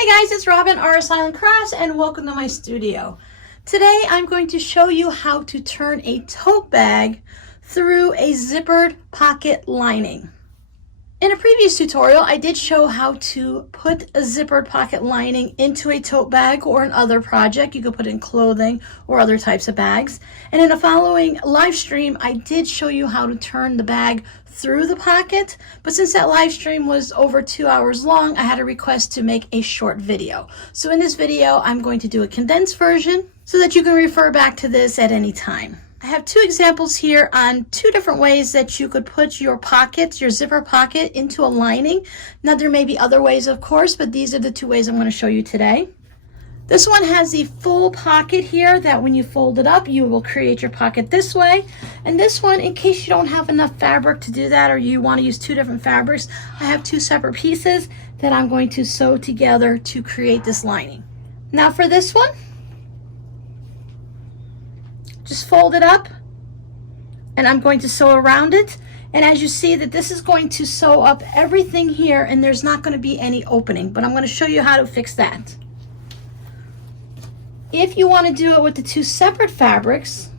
Hey guys, it's Robin, R Silent Crafts, and welcome to my studio. Today I'm going to show you how to turn a tote bag through a zippered pocket lining. In a previous tutorial, I did show how to put a zippered pocket lining into a tote bag or an other project. You could put it in clothing or other types of bags. And in a following live stream, I did show you how to turn the bag through the pocket. But since that live stream was over 2 hours long, I had a request to make a short video. So in this video, I'm going to do a condensed version so that you can refer back to this at any time. I have two examples here on two different ways that you could put your pocket, your zipper pocket, into a lining. Now there may be other ways, of course, but these are the two ways I'm going to show you today. This one has the full pocket here that when you fold it up, you will create your pocket this way. And this one, in case you don't have enough fabric to do that or you want to use two different fabrics, I have two separate pieces that I'm going to sew together to create this lining. Now for this one, just fold it up and I'm going to sew around it. And as you see that this is going to sew up everything here and there's not going to be any opening, but I'm going to show you how to fix that. If you want to do it with the two separate fabrics,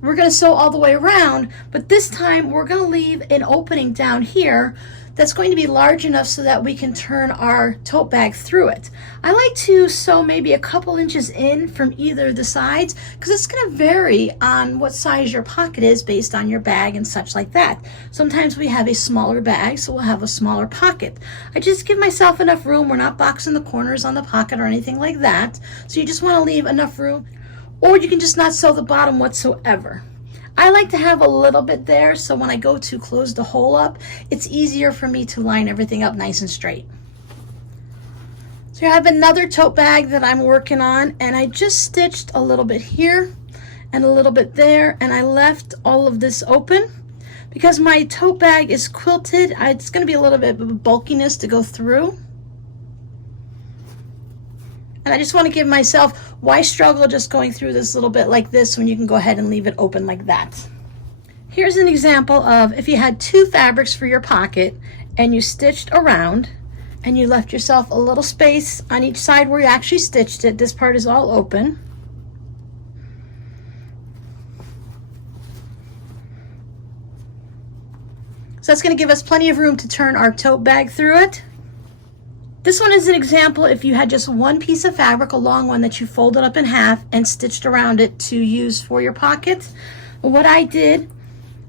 we're going to sew all the way around, but this time we're going to leave an opening down here that's going to be large enough so that we can turn our tote bag through it. I like to sew maybe a couple inches in from either of the sides because it's going to vary on what size your pocket is based on your bag and such like that. Sometimes we have a smaller bag, so we'll have a smaller pocket. I just give myself enough room. We're not boxing the corners on the pocket or anything like that. So you just want to leave enough room, or you can just not sew the bottom whatsoever. I like to have a little bit there so when I go to close the hole up, it's easier for me to line everything up nice and straight. So I have another tote bag that I'm working on, and I just stitched a little bit here and a little bit there, and I left all of this open because my tote bag is quilted. It's going to be a little bit of bulkiness to go through. And I just want to give myself, why struggle just going through this little bit like this when you can go ahead and leave it open like that. Here's an example of if you had two fabrics for your pocket and you stitched around and you left yourself a little space on each side where you actually stitched it. This part is all open. So that's going to give us plenty of room to turn our tote bag through it. This one is an example if you had just one piece of fabric, a long one that you folded up in half and stitched around it to use for your pocket. What I did,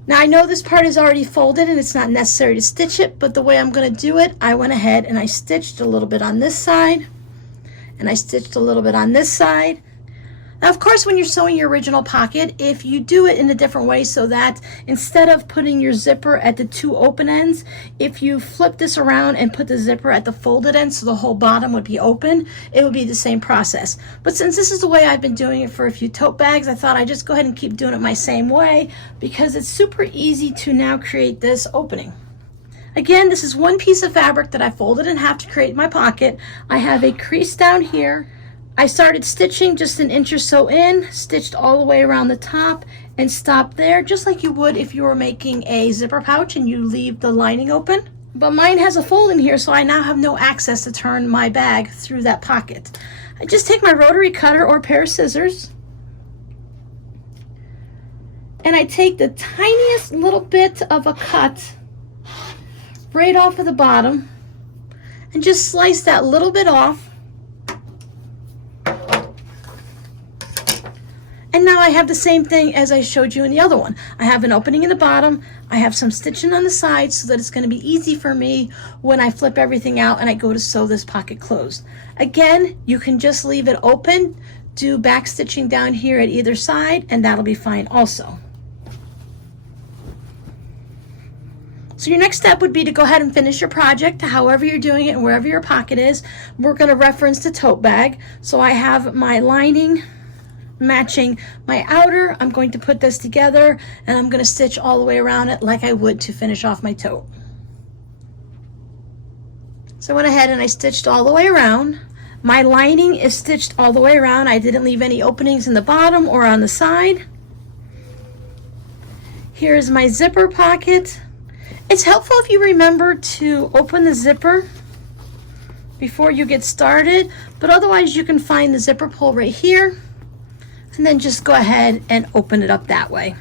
now I know this part is already folded and it's not necessary to stitch it, but the way I'm going to do it, I went ahead and I stitched a little bit on this side and I stitched a little bit on this side. Now, of course, when you're sewing your original pocket, if you do it in a different way so that instead of putting your zipper at the two open ends, if you flip this around and put the zipper at the folded end so the whole bottom would be open, it would be the same process. But since this is the way I've been doing it for a few tote bags, I thought I'd just go ahead and keep doing it my same way because it's super easy to now create this opening. Again, this is one piece of fabric that I folded in half to create my pocket. I have a crease down here. I started stitching just an inch or so in, stitched all the way around the top and stopped there, just like you would if you were making a zipper pouch and you leave the lining open. But mine has a fold in here, so I now have no access to turn my bag through that pocket. I just take my rotary cutter or pair of scissors and I take the tiniest little bit of a cut right off of the bottom and just slice that little bit off. And now I have the same thing as I showed you in the other one. I have an opening in the bottom. I have some stitching on the side so that it's going to be easy for me when I flip everything out and I go to sew this pocket closed. Again, you can just leave it open, do back stitching down here at either side, and that'll be fine also. So your next step would be to go ahead and finish your project however you're doing it and wherever your pocket is. We're going to reference the tote bag. So I have my lining matching my outer. I'm going to put this together and I'm going to stitch all the way around it like I would to finish off my tote. So I went ahead and I stitched all the way around. My lining is stitched all the way around. I didn't leave any openings in the bottom or on the side. Here's my zipper pocket. It's helpful if you remember to open the zipper before you get started, but otherwise you can find the zipper pull right here and then just go ahead and open it up that way.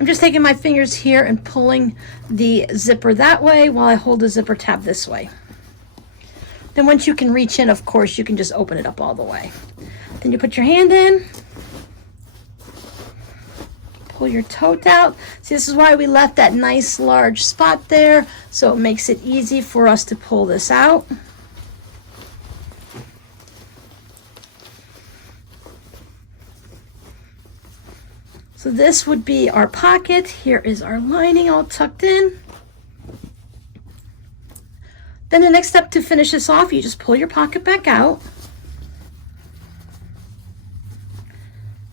I'm just taking my fingers here and pulling the zipper that way while I hold the zipper tab this way. Then once you can reach in, of course, you can just open it up all the way. Then you put your hand in, pull your tote out. See, this is why we left that nice large spot there, so it makes it easy for us to pull this out. So this would be our pocket. Here is our lining all tucked in. Then the next step to finish this off, you just pull your pocket back out.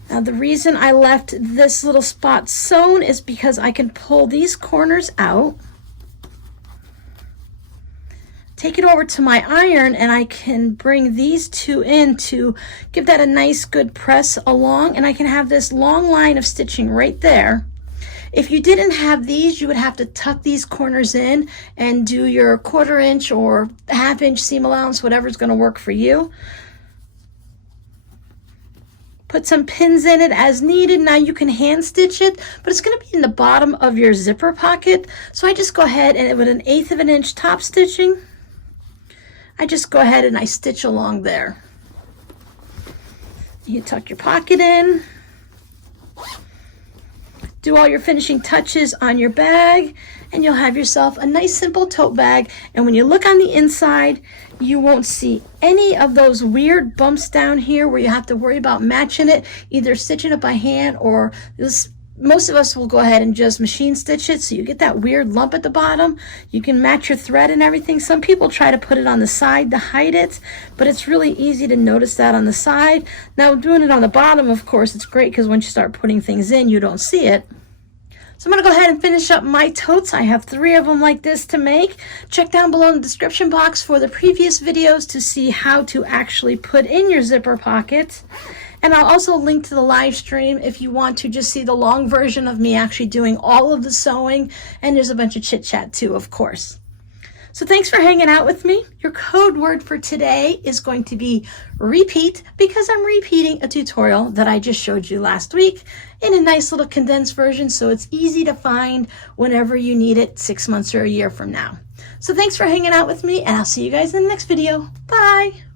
Now the reason I left this little spot sewn is because I can pull these corners out, take it over to my iron, and I can bring these two in to give that a nice good press along, and I can have this long line of stitching right there. If you didn't have these, you would have to tuck these corners in and do your 1/4 inch or 1/2 inch seam allowance, whatever's going to work for you. Put some pins in it as needed. Now you can hand stitch it, but it's going to be in the bottom of your zipper pocket. So I just go ahead and with an 1/8 of an inch top stitching, I just go ahead and I stitch along there. You tuck your pocket in, do all your finishing touches on your bag, and you'll have yourself a nice simple tote bag. And when you look on the inside, you won't see any of those weird bumps down here where you have to worry about matching it, either stitching it by hand or this. Most of us will go ahead and just machine stitch it, so you get that weird lump at the bottom. You can match your thread and everything. Some people try to put it on the side to hide it, but it's really easy to notice that on the side. Now doing it on the bottom, of course, it's great because once you start putting things in, you don't see it. So I'm going to go ahead and finish up my totes. I have 3 of them like this to make. Check down below in the description box for the previous videos to see how to actually put in your zipper pocket. And I'll also link to the live stream if you want to just see the long version of me actually doing all of the sewing. And there's a bunch of chit chat too, of course. So thanks for hanging out with me. Your code word for today is going to be repeat, because I'm repeating a tutorial that I just showed you last week in a nice little condensed version, so it's easy to find whenever you need it 6 months or a year from now. So thanks for hanging out with me, and I'll see you guys in the next video. Bye.